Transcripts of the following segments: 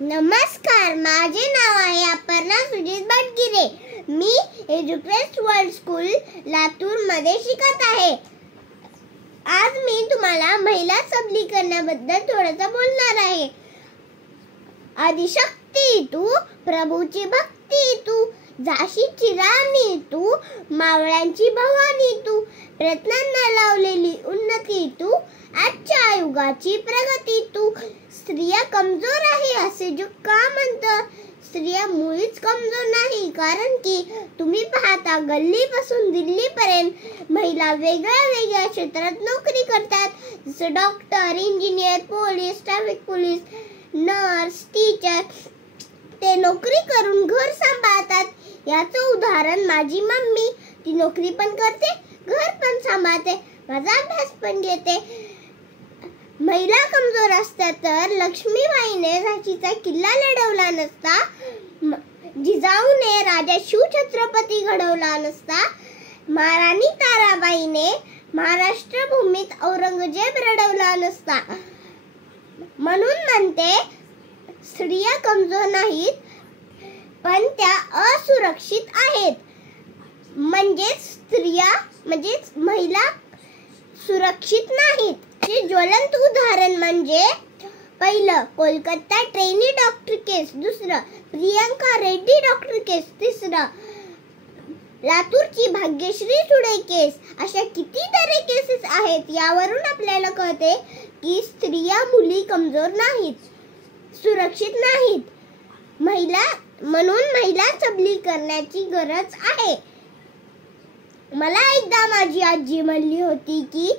नमस्कार, माझे नाव आहे अपर्णा सुजित बटगिरे. मी एज्युक्वेस्ट वर्ल्ड स्कूल लातूर मध्ये शिकत आहे. आज मी तुम्हाला महिला सबलीकरणाबद्दल थोडंसं बोलणार आहे. आदिशक्ती तू, प्रभूची भक्ती तू, झाशीची राणी तू, मावळ्यांची भवानी तू, प्रयत्नांना लावलेली उन्नती तू, आजच्या युगाची प्रगती तू. स्त्रिया कमजोर आहे असे जग का म्हणतं? स्त्रिया मुळीच कमजोर नाही, कारण की तुम्ही पाहता गल्लीपासून दिल्लीपर्यंत महिला वेगळ्या क्षेत्रात नोकरी करतात. जसं doctor, engineer, police, traffic police, nurse, teacher. ते नोकरी करून घर सांभाळतात. याचं उदाहरण माझी मम्मी. ती नोकरी पण करते, घर पण सांभाळते, माझा अभ्यास पण घेते. महिला कमजोर असत्या तर लक्ष्मीबाईने झाशीचा किल्ला लढवला नसता, जिजाऊने राजा शिवछत्रपती घडवला नसता, महाराणी ताराबाईने महाराष्ट्र भूमीत औरंगजेब रडवला नसता. म्हणून म्हणते, स्त्रिया कमजोर नाहीत, पण त्या असुरक्षित आहेत. म्हणजेच महिला सुरक्षित नाहीत. हे ज्वलंत उदाहरण म्हणजे पहिलं कोलकाता ट्रेनी डॉक्टर केस, दुसरं प्रियंका रेड्डी डॉक्टर केस, तिसरं लातूरची भाग्यश्री सुडे केस. अशा कितीतरी केसेस आहेत. यावरून आपल्याला कळते की स्त्रिया मुली कमजोर नाहीत, सुरक्षित नाहीत. म्हणून महिला सबलीकरणाची गरज आहे. मला एकदा माझी आजी म्हणली होती की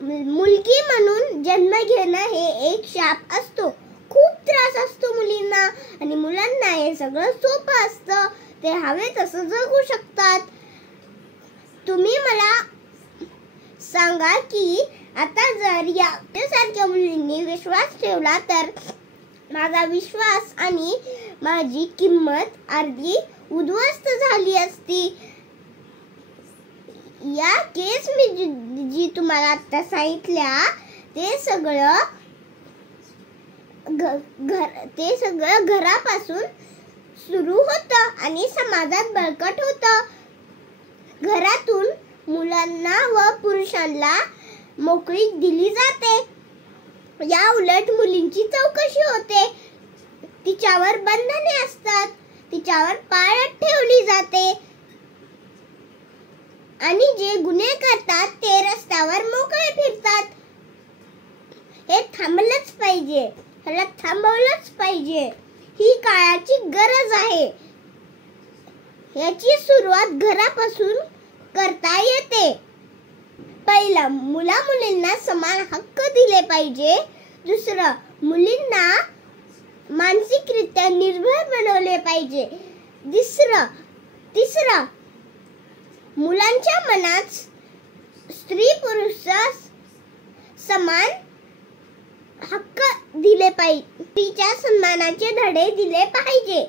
मुलगी म्हणून जन्म घेणं हे एक शाप असतो. खूप त्रास असतो मुलींना, आणि मुलांना हे सगळं सोपं असतं. ते हवे तसं जगू शकतात. तुम्ही मला सांगा की आता जर यासारख्या मुलींनी विश्वास ठेवला तर माझा विश्वास आणि माझी किंमत अर्धी उद्ध्वस्त झाली असती. या केस मी जी तुम्हाला आता सांगितल्या ते सगळं घरापासून सुरू होतं आणि समाजात बळकट होतं. घरातून मुलांना व पुरुषांना मोकळीक दिली जाते. या उलट मुलींची चौकशी होते, तिच्यावर बंधने असतात, तिच्यावर पाळत ठेवली जाते, आणि जे गुन्हे करतात ते रस्त्यावर मोकळे फिरतात. हे थांबलंच पाहिजे, ह्याला थांबवलंच पाहिजे. ही काळाची गरज आहे. याची सुरुवात घरापासून करता येते. पहिलं, मुलींना समान हक्क दिले पाहिजे. दुसरं, मुलींना मानसिकरित्या निर्भय बनवले पाहिजे. तिसरं, मुलांच्या मनात स्त्री पुरुष समान हक्क दिले पाहिजे. स्त्रीच्या सन्मानाचे धडे दिले पाहिजे.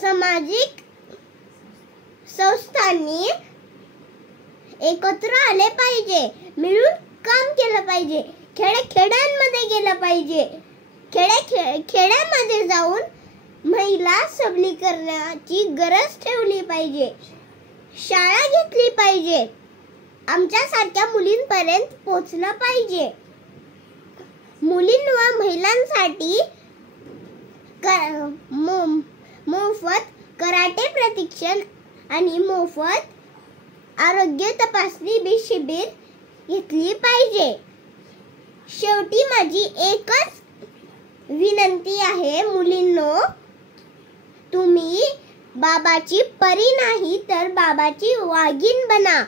सामाजिक संस्थांनी एकत्र आले पाहिजे, मिळून काम केलं पाहिजे, खेड्यांमध्ये गेलं पाहिजे, खेड्यामध्ये जाऊन महिला सबलीकरणाची गरज ठेवली पाहिजे, शाळा घेतली पाहिजे, आमच्यासारख्या मुलींपर्यंत पोहोचलं पाहिजे. मुलीं व महिलांसाठी मोफत कराटे प्रशिक्षण आणि मोफत आरोग्य तपासणी शिबिर घेतली पाहिजे. शेवटी माझी एकच विनंती आहे, मुलींनो, तुम्ही बाबाची परी नाही तर बाबाची वाघीण बना.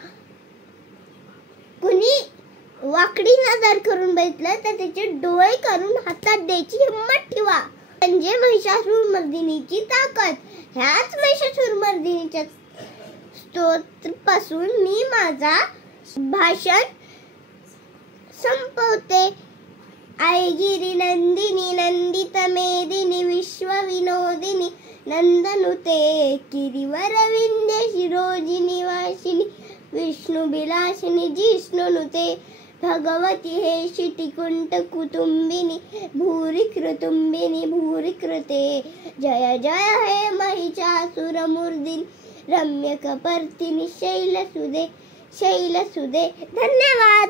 कुणी वाकडी नजर करून बघितलं तर त्याचे डोळे करून हातात द्यायची हिम्मत ठेवा. म्हणजे महिषासुरमर्दिनीची ताकद. ह्याच महिषासुरमर्दिनीच्या स्तोत्रापासून मी माझा भाषण संपवते. ऐगिरी नंदिनी नंदित मेदिनी विश्वविनोदिनी नंदनुते गिरिवर विंध्य शिरोजिनी वासिनी विष्णु बिलासिनी जिष्णुनुते भगवती हे शिटिकुंट कुटुंबिनी भूरि कृतुंबिनी भूरि कृते जय जय हे महिषासुरमर्दिनी रम्य कपर्दिनी शैलसुते धन्यवाद.